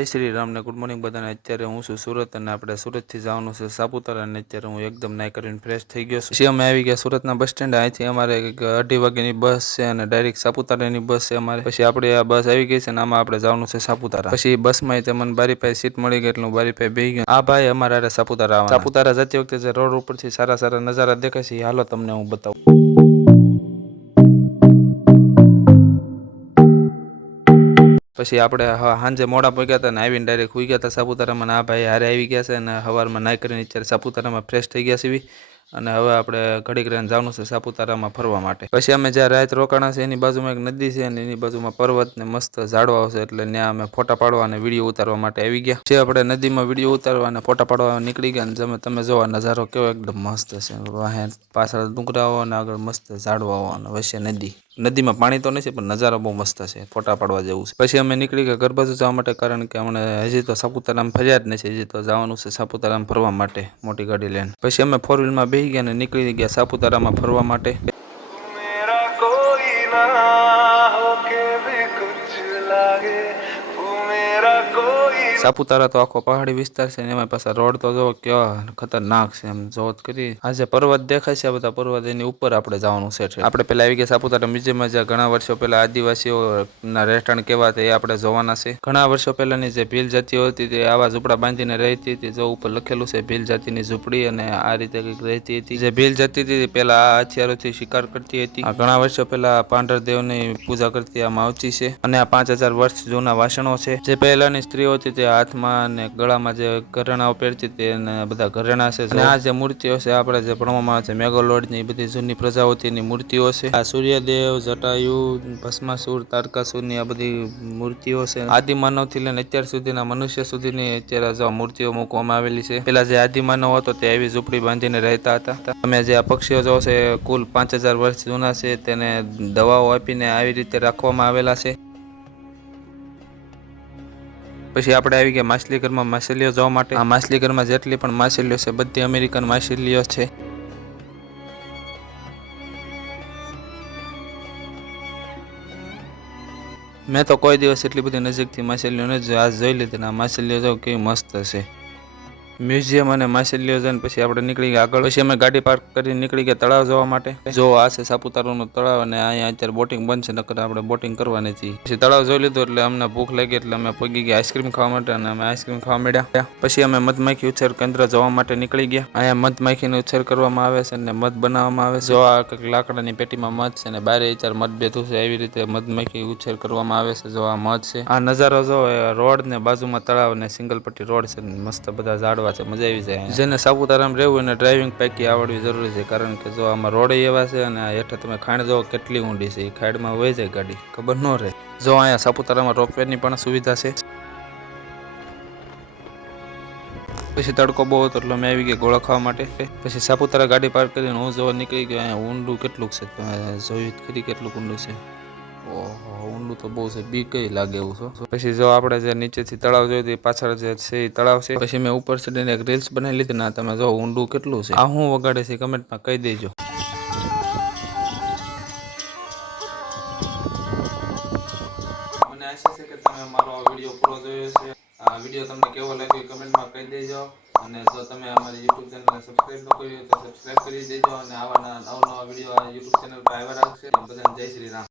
જય શ્રી રામ ને good morning બધાને. અત્યારે હું છું સુરત અને આપણે સુરતથી જવાનું છે સાપુતારા અને અત્યારે હું એકદમ નાઈ કરીને ફ્રેશ થઈ ગયો છું. અમે આવી ગયા સુરતના બસ સ્ટેન્ડ અહીંથી અમારે અઢી વાગ્યાની બસ છે અને ડાયરેક્ટ સાપુતારાની બસ છે અમારે. પછી આપણે આ બસ આવી ગઈ છે અને આમાં આપણે જવાનું છે સાપુતારા. પછી બસમાં તે મને બારી પાસે સીટ મળી ગઈ એટલે હું બારી પાસે બેહી ગયો. આ ભાઈ અમારે સાપુતારા સાપુતારા જતી વખતે જે રોડ ઉપરથી સારા સારા નજારા દેખાય છે હાલો તમને હું બતાવું. પછી આપણે સાંજે મોડા પહોંચ્યા હતા ને આવીને ડાયરેક્ટ હોઈ ગયા હતા સાપુતારામાં. આ ભાઈ હારે આવી ગયા છે અને સવારમાં નાઈ કરીને અત્યારે સાપુતારામાં ફ્રેશ થઈ ગયા છીએ અને હવે આપણે ઘડીક રહીને જવાનું છે સાપુતારામાં ફરવા માટે. પછી અમે જ્યાં રાત રોકાણા છે એની બાજુમાં એક નદી છે અને એની બાજુમાં પર્વત ને મસ્ત ઝાડવા છે એટલે ત્યાં અમે ફોટા પાડવા અને વીડિયો ઉતારવા માટે આવી ગયા. જે આપણે નદીમાં વીડિયો ઉતારવા અને ફોટા પાડવા નીકળી ગયા અને તમે જોવા, નજારો કેવો એકદમ મસ્ત છે. પાછળ ડુંગરાઓ અને આગળ મસ્ત ઝાડવાઓ અને વચ્ચે નદી. નદીમાં પાણી તો નથી, પણ નજારો બહુ મસ્ત છે, ફોટા પાડવા જેવું છે. પછી અમે નીકળી ગયા ગરબા જવા માટે, કારણ કે અમને હજી તો સાપુતારામાં ફર્યા જ નથી, હજી તો જવાનું છે સાપુતારામાં ફરવા માટે મોટી ગાડી લઈને. પછી અમે ફોર વ્હીલમાં બેસી ગયા અને નીકળી ગયા સાપુતારામાં ફરવા માટે. સાપુતારા તો આખો પહાડી વિસ્તાર છે એમાં પાછા રોડ તો જો કેવા ખતરનાક છે એમ જોત કરી. આજે પર્વત દેખાય છે આ બધા પર્વત, એની ઉપર આપણે જવાનું છે આપણે પેલા આવી ગયા સાપુતારા મ્યુઝિયમમાં જ્યાં ઘણા વર્ષો પહેલા આદિવાસીઓ ના રહેઠાણ કેવા એ આપણે જોવાના છે. ઘણા વર્ષો પહેલાની જે ભીલ જાતિઓ હતી તે આવા ઝૂંપડા બાંધીને રહેતી હતી, જો ઉપર લખેલું છે ભીલ જાતિની ઝૂંપડી અને આ રીતે કંઈક રહેતી હતી. જે ભીલ જાતિ હતી પહેલા આ હથિયારોથી શિકાર કરતી હતી. ઘણા વર્ષો પહેલા પાંડર દેવની પૂજા કરતી આમાં માવચી છે અને આ પાંચ હજાર વર્ષ જૂના વાસણો છે. જે પહેલાની સ્ત્રીઓ હતી તે હાથમાં અને ગળામાં જે ઘરેણાઓ પહેરતી હતી અને બધા ઘરેણા છે. અને આ જે મૂર્તિઓ છે આપણે જે આવે છે મેગોલોડની બધી જૂની પ્રજાપતિની મૂર્તિઓ છે. આ સૂર્યદેવ જટાયુ ભસ્માસુર તારકાસુરની આ બધી મૂર્તિઓ છે. આદિમાનવથી લઈને અત્યાર સુધીના મનુષ્ય સુધીની અત્યારે જો મૂર્તિઓ મૂકવામાં આવેલી છે. પેલા જે આદિમાનવ હતો તે આવી ઝૂંપડી બાંધીને રહેતા હતા. તમે જે આ પક્ષીઓ જો છે કુલ પાંચ હજાર વર્ષ જૂના છે તેને દવાઓ આપીને આવી રીતે રાખવામાં આવેલા છે. પછી આપણે આવી ગયા માછલીઘરમાં માછલીઓ જોવા માટે. આ માછલીઘરમાં જેટલી પણ માછલીઓ છે, બધી અમેરિકન માછલીઓ છે. મેં તો કોઈ દિવસ એટલી બધી નજીકથી માછલીઓ નથી આ જોઈ લીધી આ માછલીઓ જો કેવી મસ્ત છે. મ્યુઝિયમ અને માછલીઓ જોઈને પછી આપણે નીકળી ગયા આગળ. પછી અમે ગાડી પાર્ક કરી નીકળી ગયા તળાવ જોવા માટે. જો આ છે સાપુતારાનું તળાવ અને અહીંયા અત્યારે બોટિંગ બંધ છે, નકર આપણે બોટિંગ કરવાની હતી પછી તળાવ જોઈ લીધું એટલે અમને ભૂખ લાગી એટલે અમે પગી ગયા આઈસ્ક્રીમ ખાવા માટે અને અમે આઈસ્ક્રીમ ખાવા મળ્યા. પછી અમે મધમાખી ઉછેર કેન્દ્ર જવા માટે નીકળી ગયા. અહીંયા મધમાખીનો ઉછેર કરવામાં આવે છે અને મધ બનાવવામાં આવે છે. જો આ કંઈક લાકડાની પેટીમાં મધ છે અને બારે અત્યારે બેઠું છે, એવી રીતે મધમાખી ઉછેર કરવામાં આવે છે જો આ મધ છે. આ નજારો જો રોડ ને બાજુમાં તળાવ ને સિંગલ પટ્ટી રોડ છે મસ્ત બધા ઝાડવા છે, મજા આવી જાય જેને સાપુતારામાં રહેવું એને ડ્રાઇવિંગ પૈકી આવડવી જરૂરી છે, કારણ કે જો આમાં રોડ એવા છે અને આ હેઠળ તમે ખાણ જો કેટલી ઊંડી છે, એ ખાડમાં વહી જાય ગાડી, ખબર ન રહે. જો અહીંયા સાપુતારામાં રોપવેની પણ સુવિધા છે. પછી તડકો બહુ હતો એટલે અમે આવી ગયા ગોળા માટે. પછી સાપુતારા ગાડી પાર્ક કરીને હું જોવા નીકળી ગયો, અહીંયા ઊંડું કેટલું છે, તમે જોયું કરી કેટલું ઊંડું છે. ઓહો, ઊંડું તો બહુ છે. બી કઈ લાગે એવું છે. પછી જો આપણે જે નીચેથી તળાવ જોયું તે પાછળ જે છે એ તળાવ છે, પછી મેં ઉપર ચડીને એક રીલ્સ બનાવી લીધી ના તમે જો ઊંડું કેટલું છે. આ હું વગાડે છે કમેન્ટમાં કહી દેજો. મને આશા છે કે તમે મારો આ વીડિયો પૂરો જોયો છે. આ વીડિયો તમને કેવો લાગ્યો કમેન્ટમાં કહી દેજો. અને જો તમે અમારી યુટ્યુબ ચેનલને સબસ્ક્રાઇબ ન કરી તો સબસ્ક્રાઇબ કરી દેજો. અને આવા નવા નવા વીડિયો યુટ્યુબ ચેનલ પર આવ્યા રાખશે બધાને જય શ્રી રામ.